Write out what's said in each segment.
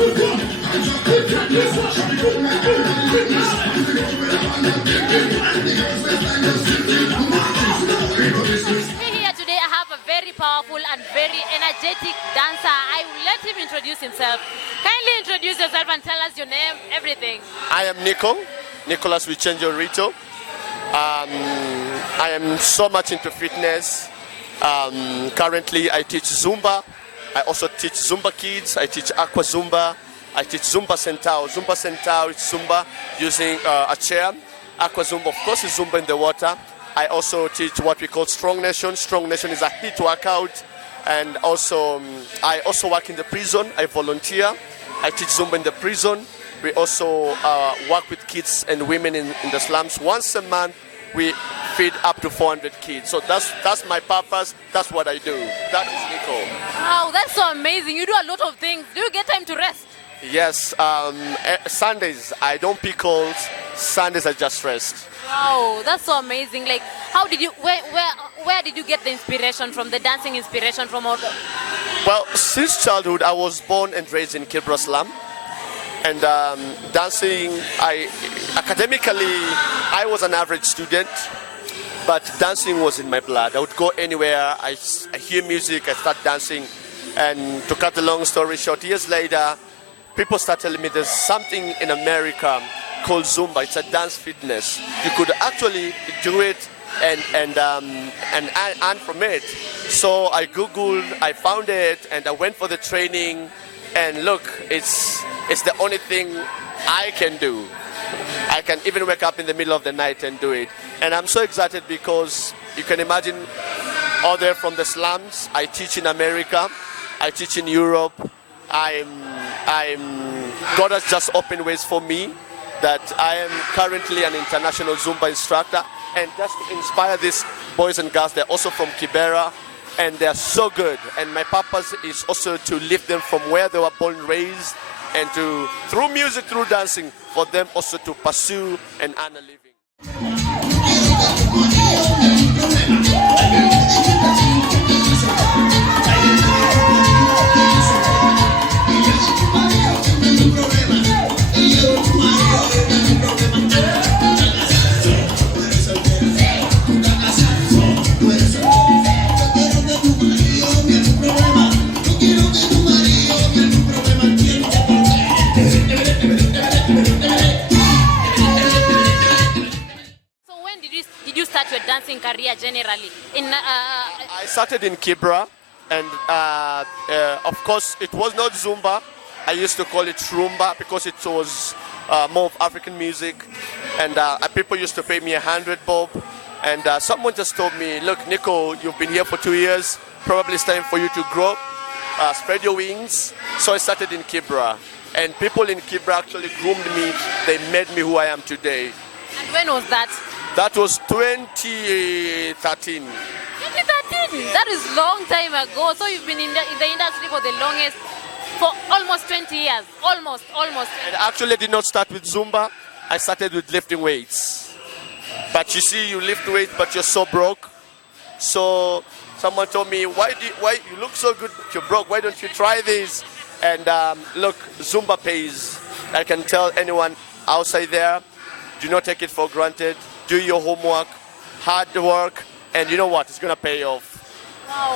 Here today I have a very powerful and very energetic dancer. I will let him introduce himself. Kindly introduce yourself and tell us your name, everything. I am Nicholas Vichenjo Rito. I am so much into fitness. Currently I teach Zumba. I also teach Zumba Kids. I teach Aqua Zumba. I teach Zumba Centaur. Zumba Centaur is Zumba using a chair. Aqua Zumba, of course, is Zumba in the water. I also teach what we call Strong Nation. Strong Nation is a HIIT workout. And also, I also work in the prison. I volunteer. I teach Zumba in the prison. We also work with kids and women in the slums. Once a month, we feed up to 400 kids. So that's my purpose. That's what I do. That is Nico. Wow, that's so amazing. You do a lot of things. Do you get time to rest? Yes. Sundays, I don't pick calls. Sundays, I just rest. Wow, that's so amazing. Like, how did you, where did you get the inspiration from, the dancing inspiration from all the... Well, since childhood, I was born and raised in Kibra slum. And dancing, academically, I was an average student, but dancing was in my blood. I would go anywhere, I hear music, I start dancing. And to cut the long story short, years later, people start telling me there's something in America called Zumba. It's a dance fitness. You could actually do it and earn from it. So I Googled, I found it, and I went for the training. And look, it's the only thing I can do. I can even wake up in the middle of the night and do it. And I'm so excited because you can imagine all there from the slums. I teach in America. I teach in Europe. God has just opened ways for me that I am currently an international Zumba instructor. And just to inspire these boys and girls, they're also from Kibera. And they're so good. And my purpose is also to lift them from where they were born and raised, and to, through music, through dancing, for them also to pursue and earn a living. Your dancing career generally? I started in Kibra, and of course it was not Zumba. I used to call it Rumba because it was more of African music, and people used to pay me 100 bob. And someone just told me, look, Nico, you've been here for 2 years, probably it's time for you to grow, spread your wings. So I started in Kibra, and people in Kibra actually groomed me. They made me who I am today. And when was that? That was 2013. 2013? That is a long time ago. So you've been in the industry for the longest, for almost 20 years. Almost. And actually I did not start with Zumba. I started with lifting weights. But you see, you lift weights, but you're so broke. So someone told me, why you look so good, but you're broke. Why don't you try this? And look, Zumba pays. I can tell anyone outside there, do not take it for granted. Do your homework, hard work, and you know what? It's going to pay off. Wow.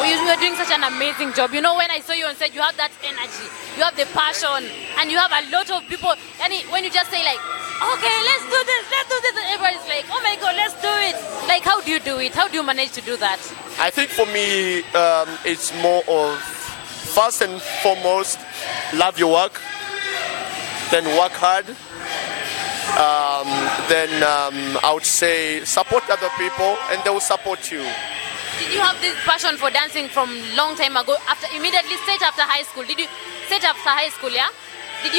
Well, you were doing such an amazing job. You know, when I saw you on set, you have that energy, you have the passion, and you have a lot of people. And when you just say like, okay, let's do this, and everybody's like, oh my God, let's do it. Like, how do you do it? How do you manage to do that? I think for me, it's more of, first and foremost, love your work, then work hard. Then I would say support other people, and they will support you. Did you have this passion for dancing from long time ago? Immediately straight after high school? Did you straight after high school? Yeah. Did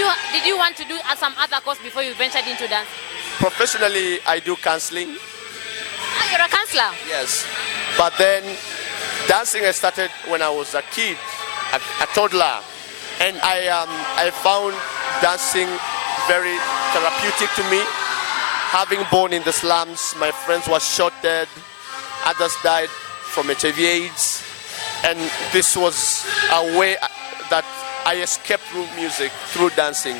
you want to do some other course before you ventured into dance? Professionally, I do counseling. Ah, you're a counselor? Yes, but then dancing I started when I was a kid, a toddler, and I found dancing very therapeutic to me. Having born in the slums, my friends were shot dead, others died from HIV/AIDS, and this was a way that I escaped through music, through dancing.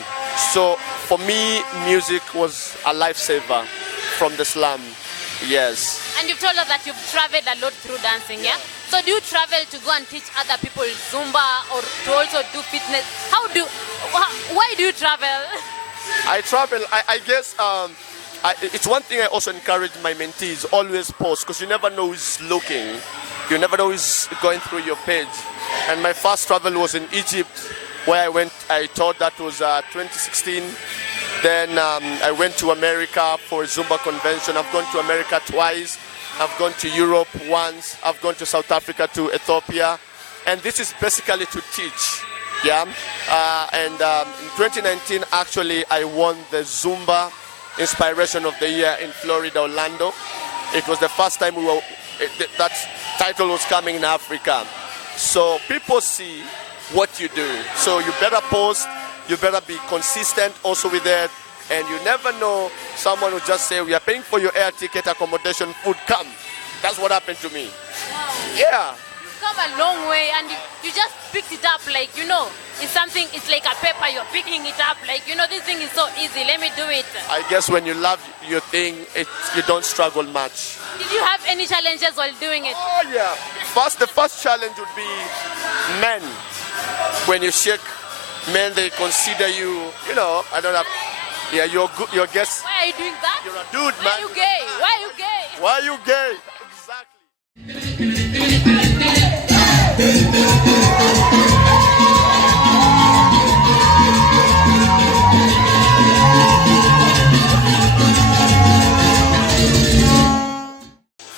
So for me, music was a lifesaver from the slum. Yes. And you've told us that you've traveled a lot through dancing, yeah? So do you travel to go and teach other people Zumba or to also do fitness? Why do you travel? I travel, I guess, it's one thing I also encourage my mentees, always post, because you never know who's looking. You never know who's going through your page. And my first travel was in Egypt, where I taught. That was 2016. Then I went to America for a Zumba convention. I've gone to America twice. I've gone to Europe once. I've gone to South Africa, to Ethiopia. And this is basically to teach. Yeah. In 2019, actually, I won the Zumba Inspiration of the Year in Florida, Orlando. It was the first time that title was coming in Africa. So people see what you do. So you better post, you better be consistent also with it. And you never know, someone will just say, we are paying for your air ticket, accommodation, food, come. That's what happened to me. Wow. Yeah. You've come a long way and you just picked it up like, it's something, it's like a paper, you're picking it up like, this thing is so easy, let me do it. I guess when you love your thing, you don't struggle much. Did you have any challenges while doing it? Oh yeah. The first challenge would be men. When you shake, men, they consider you, I don't have, yeah, you're good, you're guess. Why are you doing that? You're a dude, man. Why are you gay? Why are you gay? Why are you gay?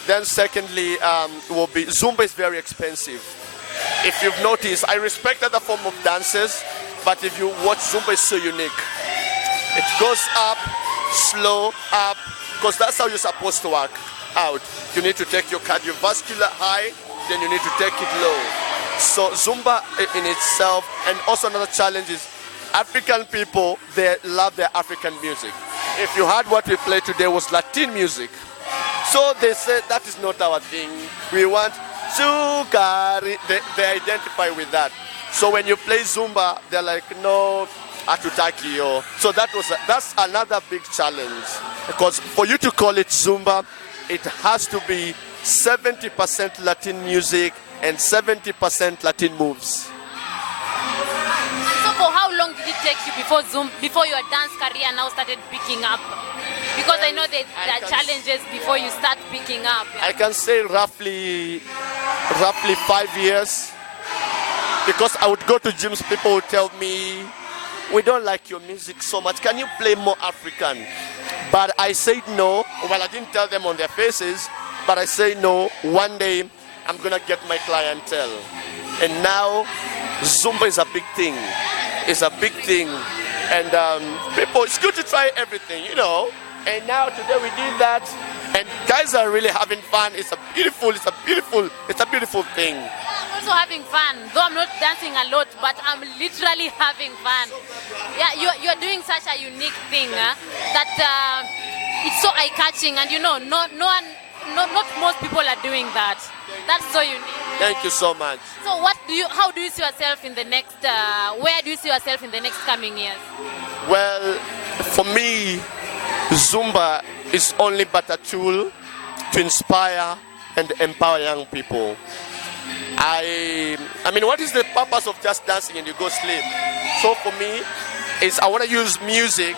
Then secondly, will be Zumba is very expensive. If you've noticed, I respect other form of dances, but if you watch Zumba, is so unique. It goes up, slow, up, because that's how you're supposed to work out. You need to take your cardiovascular high, then you need to take it low. So Zumba in itself, and also another challenge is African people, they love their African music. If you heard what we played today was Latin music. So they said that is not our thing. We want Sukari. They identify with that. So when you play Zumba, they're like, no, Atutaki. So that's another big challenge. Because for you to call it Zumba, it has to be 70% Latin music and 70% Latin moves. So for how long did it take you before your dance career now started picking up? Because I know there are challenges before you start picking up. I can say roughly 5 years. Because I would go to gyms, people would tell me, we don't like your music so much. Can you play more African? But I said no. Well, I didn't tell them on their faces, but I say no. One day, I'm going to get my clientele. And now, Zumba is a big thing. It's a big thing. And people, it's good to try everything, And now today we did that, and guys are really having fun. It's a beautiful thing. I'm also having fun, though I'm not dancing a lot, but I'm literally having fun. Yeah, you're doing such a unique thing that it's so eye-catching, and not most people are doing that. That's so unique. Thank you so much. So how do you see yourself in the next? Where do you see yourself in the next coming years? Well, for me, Zumba is only but a tool to inspire and empower young people. I mean, what is the purpose of just dancing and you go sleep? So for me, I want to use music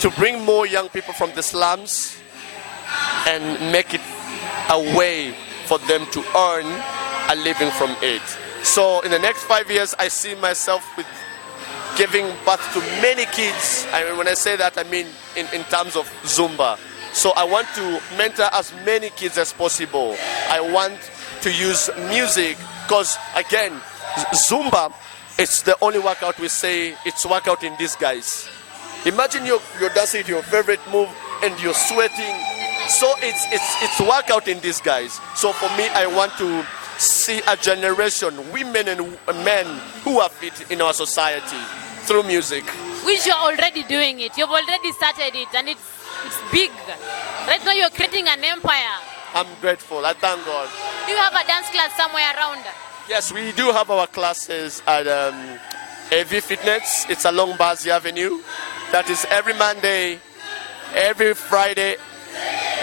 to bring more young people from the slums and make it a way for them to earn a living from it. So in the next 5 years, I see myself with giving birth to many kids. I mean, when I say that, I mean in terms of Zumba. So I want to mentor as many kids as possible. I want to use music because, again, Zumba, it's the only workout we say it's workout in disguise. Imagine you're dancing to your favorite move and you're sweating. So it's workout in disguise. So for me, I want to see a generation, women and men who are fit in our society through music. Which you're already doing it. You've already started it, and it's big. Right now you're creating an empire. I'm grateful. I thank God. Do you have a dance class somewhere around? Yes, we do have our classes at AV Fitness. It's along Bazi Avenue. That is every Monday, every Friday,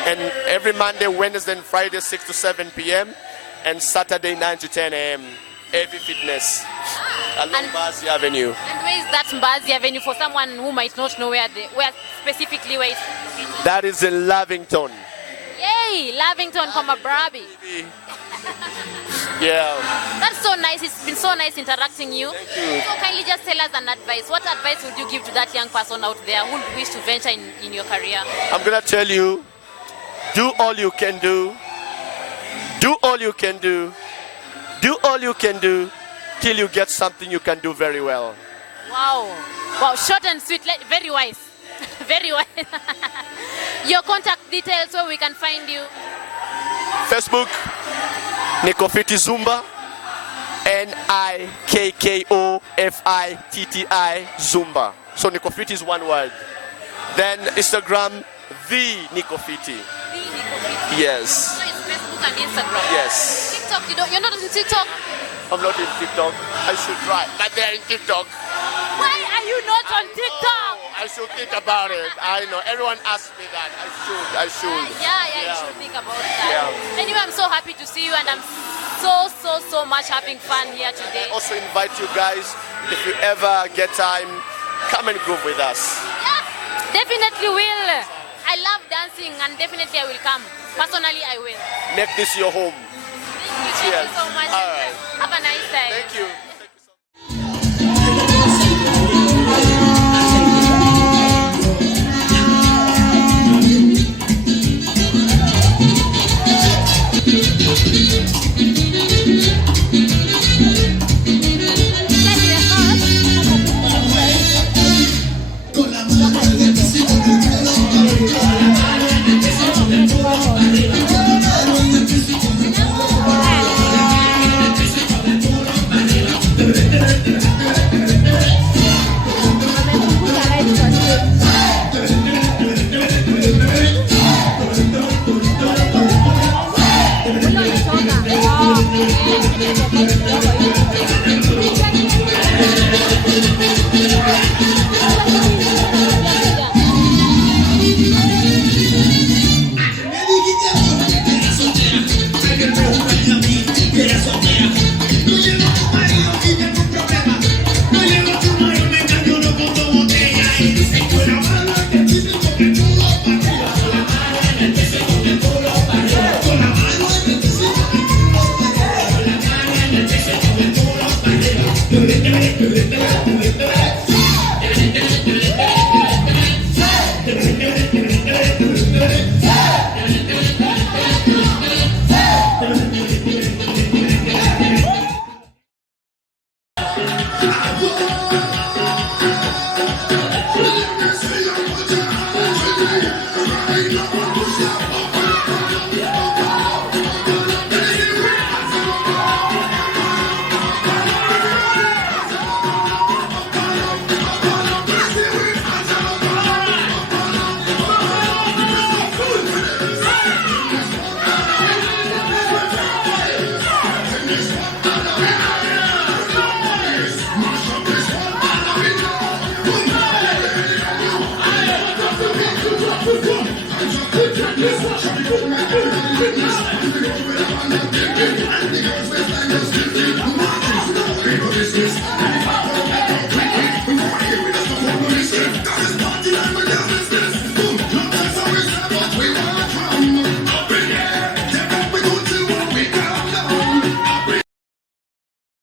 and every Monday, Wednesday, and Friday, 6 to 7 p.m. and Saturday, 9 to 10 a.m. AV Fitness along Bazi Avenue. And where is that Bazi Avenue for someone who might not know where specifically where it's located? That is in Lavington. Yay, Lavington from Abrabi. Yeah. That's so nice. It's been so nice interacting you. Thank you. So kindly just tell us an advice. What advice would you give to that young person out there who wish to venture in your career? I'm going to tell you, do all you can do. Do all you can do. Do all you can do till you get something you can do very well. Wow. Wow, short and sweet. Very wise. Very wise. Your contact details where we can find you. Facebook, NikoFitti Zhumba, NikoFitti Zhumba. So NikoFitti is one word. Then Instagram, the NikoFitti. The NikoFitti. Yes. So it's Facebook and Instagram. Yes. TikTok, you're not on TikTok? I'm not in TikTok. I should try, but they're in TikTok. Why are you not on TikTok? I should think about it. I know. Everyone asks me that. I should. Yeah, you should think about that. Yeah. Anyway, I'm so happy to see you, and I'm so much having fun here today. I also invite you guys, if you ever get time, come and groove with us. Yeah, definitely will. I love dancing, and definitely I will come. Personally, I will. Make this your home. Thank you so much. All right. Have a nice day. Thank you. This